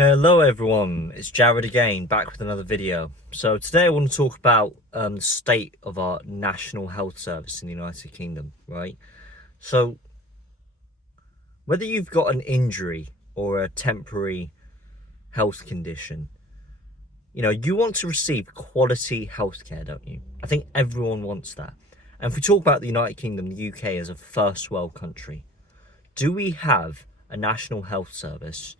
Hello everyone, it's Jared again, back with another video. So today I want to talk about the state of our National Health Service in the United Kingdom, right? So whether you've got an injury or a temporary health condition, you want to receive quality healthcare, don't you? I think everyone wants that. And if we talk about the United Kingdom, the UK as a first world country, do we have a National Health Service,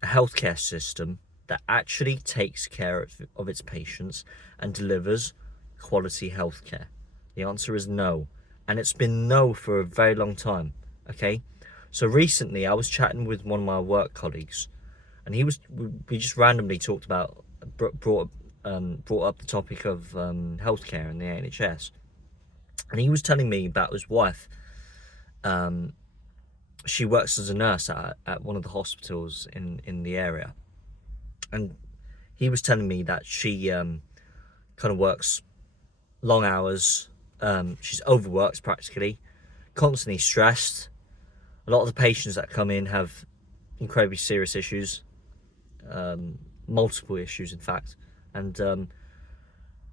a healthcare system that actually takes care of its patients and delivers quality healthcare? The answer is no, and it's been no for a very long time. Okay, so recently I was chatting with one of my work colleagues, and we just randomly talked about brought up the topic of healthcare in the NHS, and he was telling me about his wife. She works as a nurse at one of the hospitals in the area, and he was telling me that she kind of works long hours. She's overworked practically, constantly stressed. A lot of the patients that come in have incredibly serious issues, multiple issues in fact, and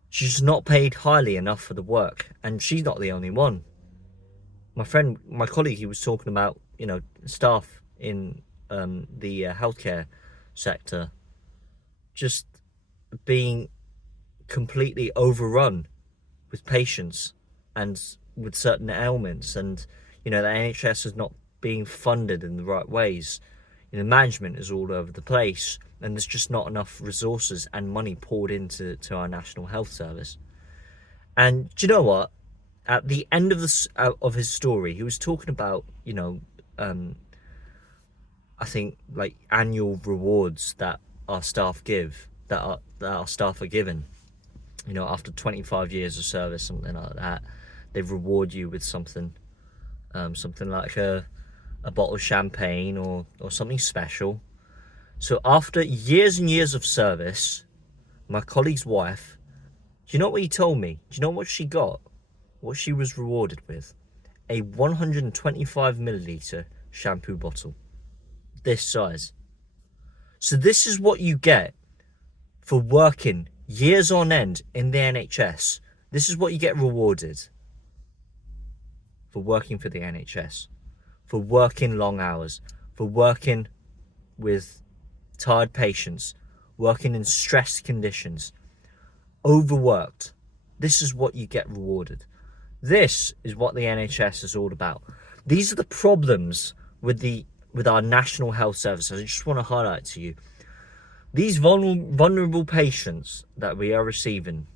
she's just not paid highly enough for the work. And she's not the only one. My colleague, he was talking about staff in the healthcare sector just being completely overrun with patients and with certain ailments, and the NHS is not being funded in the right ways. Management is all over the place, and there's just not enough resources and money poured into our National Health Service. And do you know what? At the end of his story, he was talking about I think like annual rewards that our staff give, that our staff are given. After 25 years of service, something like that, they reward you with something like a bottle of champagne or something special. So after years and years of service, my colleague's wife, do you know what he told me? Do you know what she got? What she was rewarded with? A 125 milliliter shampoo bottle, this size. So this is what you get for working years on end in the NHS. This is what you get rewarded for working for the NHS, for working long hours, for working with tired patients, working in stressed conditions, overworked. This is what you get rewarded. This is what the NHS is all about. These are the problems with our National Health Service. I just want to highlight to you, these vulnerable patients that we are receiving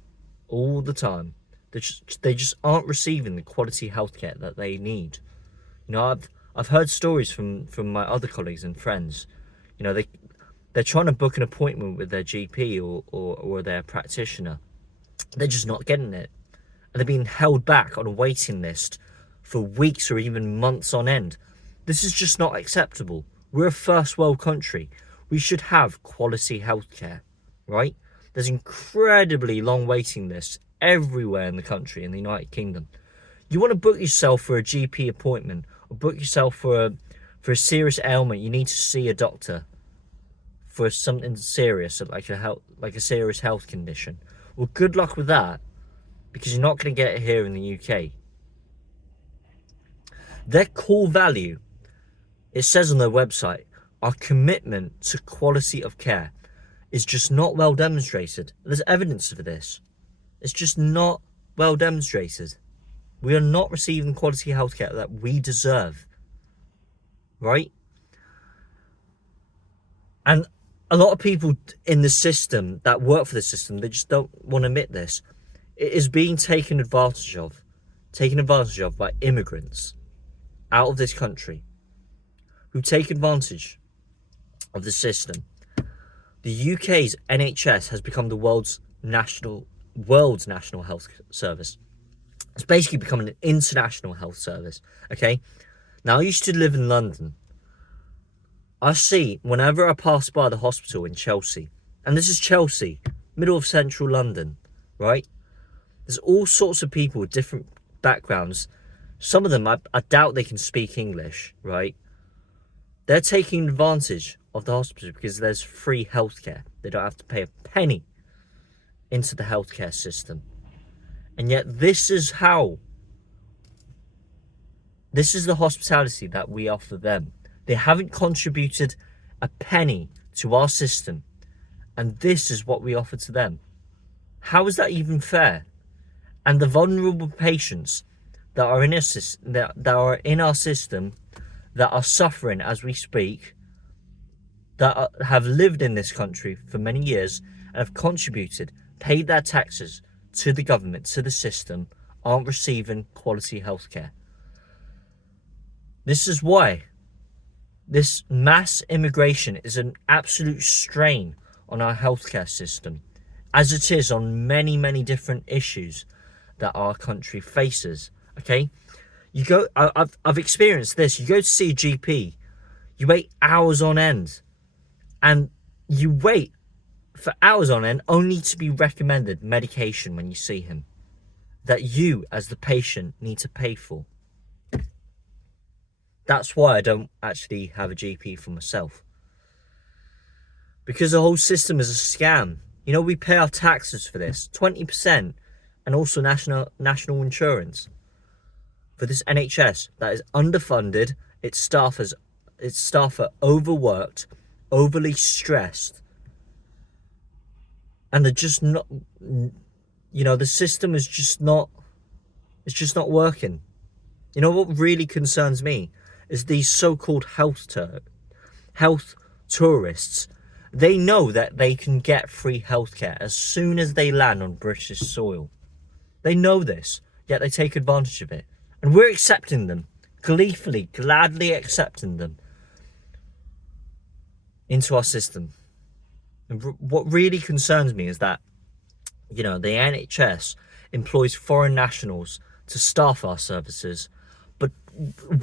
all the time, they just aren't receiving the quality healthcare that they need. I've heard stories from my other colleagues and friends. They're trying to book an appointment with their GP or their practitioner. They're just not getting it. And they're being held back on a waiting list for weeks or even months on end. This is just not acceptable. We're a first world country. We should have quality healthcare, right? There's incredibly long waiting lists everywhere in the country, in the United Kingdom. You want to book yourself for a GP appointment or book yourself for a serious ailment, you need to see a doctor for something serious, like a serious health condition. Well, good luck with that, because you're not going to get it here in the UK. Their core value, it says on their website, our commitment to quality of care is just not well demonstrated. There's evidence of this. It's just not well demonstrated. We are not receiving quality healthcare that we deserve, right? And a lot of people in the system that work for the system, they just don't want to admit this. It is being taken advantage of by immigrants out of this country who take advantage of the system. The UK's NHS has become the world's national health service. It's basically become an international health service. Okay, now I used to live in London. I see, whenever I pass by the hospital in Chelsea, and this is Chelsea, middle of central London, right? There's all sorts of people with different backgrounds. Some of them, I doubt they can speak English, right? They're taking advantage of the hospitals because there's free healthcare. They don't have to pay a penny into the healthcare system. And yet this is the hospitality that we offer them. They haven't contributed a penny to our system, and this is what we offer to them. How is that even fair? And the vulnerable patients that are in our system, that are suffering as we speak, that have lived in this country for many years and have contributed, paid their taxes to the government, to the system, aren't receiving quality healthcare. This is why this mass immigration is an absolute strain on our healthcare system, as it is on many, many different issues that our country faces. Okay, I've experienced this. You go to see a GP, you wait hours on end, and you wait for hours on end only to be recommended medication when you see him that you as the patient need to pay for. That's why I don't actually have a GP for myself, because the whole system is a scam. You know, we pay our taxes for this, 20%, and also national insurance for this NHS that is underfunded. Its staff are overworked, overly stressed, and they're just not, you know, the system is just not, it's just not working. You know what really concerns me is these so-called health tourists. They know that they can get free healthcare as soon as they land on British soil. They know this, yet they take advantage of it. And we're accepting them, gleefully, gladly accepting them into our system. And what really concerns me is that, you know, the NHS employs foreign nationals to staff our services, but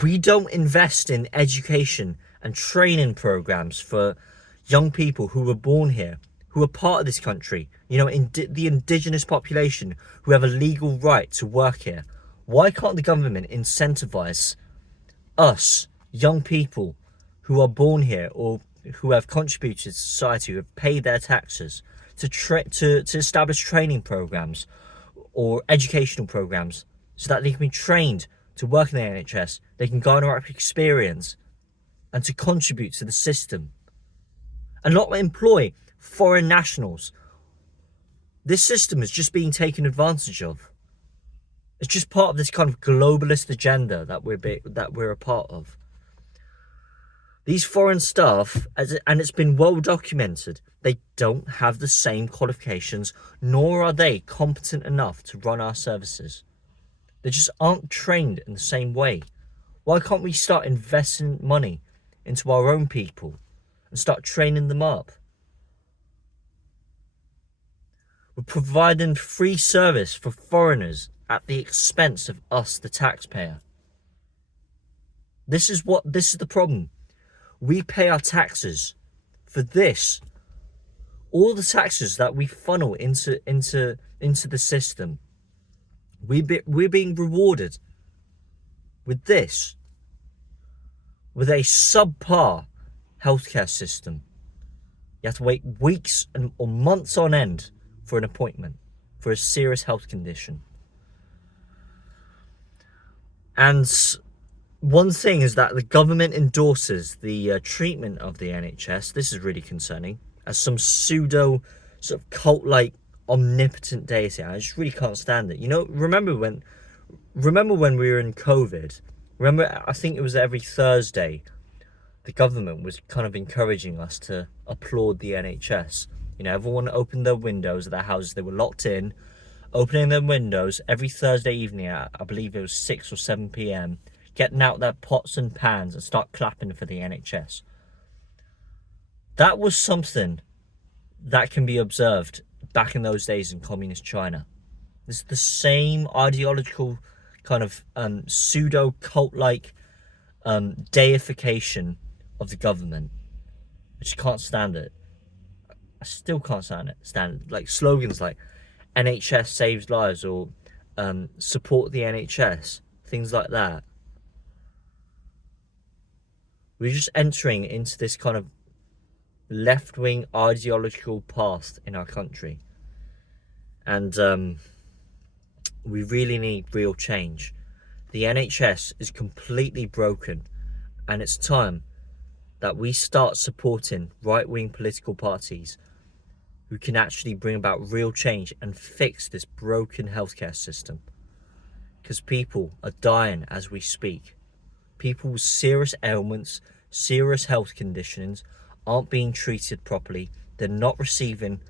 we don't invest in education and training programs for young people who were born here, who are part of this country, you know, the indigenous population who have a legal right to work here. Why can't the government incentivize us, young people who are born here or who have contributed to society, who have paid their taxes, to establish training programs or educational programs so that they can be trained to work in the NHS, they can garner up experience and to contribute to the system and not employ foreign nationals. This system is just being taken advantage of. It's just part of this kind of globalist agenda that we're a part of. These foreign staff, and it's been well documented, they don't have the same qualifications, nor are they competent enough to run our services. They just aren't trained in the same way. Why can't we start investing money into our own people and start training them up? We're providing free service for foreigners at the expense of us, the taxpayer. This is the problem. We pay our taxes for this. All the taxes that we funnel into the system, we're being rewarded with this, with a subpar healthcare system. You have to wait weeks or months on end for an appointment for a serious health condition. And one thing is that the government endorses the treatment of the NHS, this is really concerning, as some pseudo sort of cult-like omnipotent deity. I just really can't stand it. You know, remember when we were in COVID? Remember, I think it was every Thursday, the government was kind of encouraging us to applaud the NHS. You know, everyone opened their windows of their houses. They were locked in, opening their windows every Thursday evening at, I believe it was 6 or 7 p.m, getting out their pots and pans and start clapping for the NHS. That was something that can be observed back in those days in communist China. This is the same ideological kind of pseudo cult-like deification of the government. I just can't stand it. I still can't stand it. Like slogans like NHS saves lives or support the NHS, things like that. We're just entering into this kind of left-wing ideological path in our country. And we really need real change. The NHS is completely broken, and it's time that we start supporting right-wing political parties who can actually bring about real change and fix this broken healthcare system. Because people are dying as we speak. People with serious ailments, serious health conditions aren't being treated properly. They're not receiving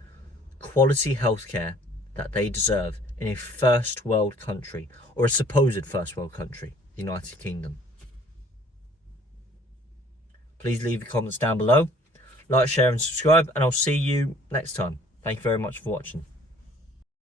quality healthcare that they deserve in a first world country, or a supposed first world country, the United Kingdom. Please leave your comments down below. Like, share and subscribe, and I'll see you next time. Thank you very much for watching.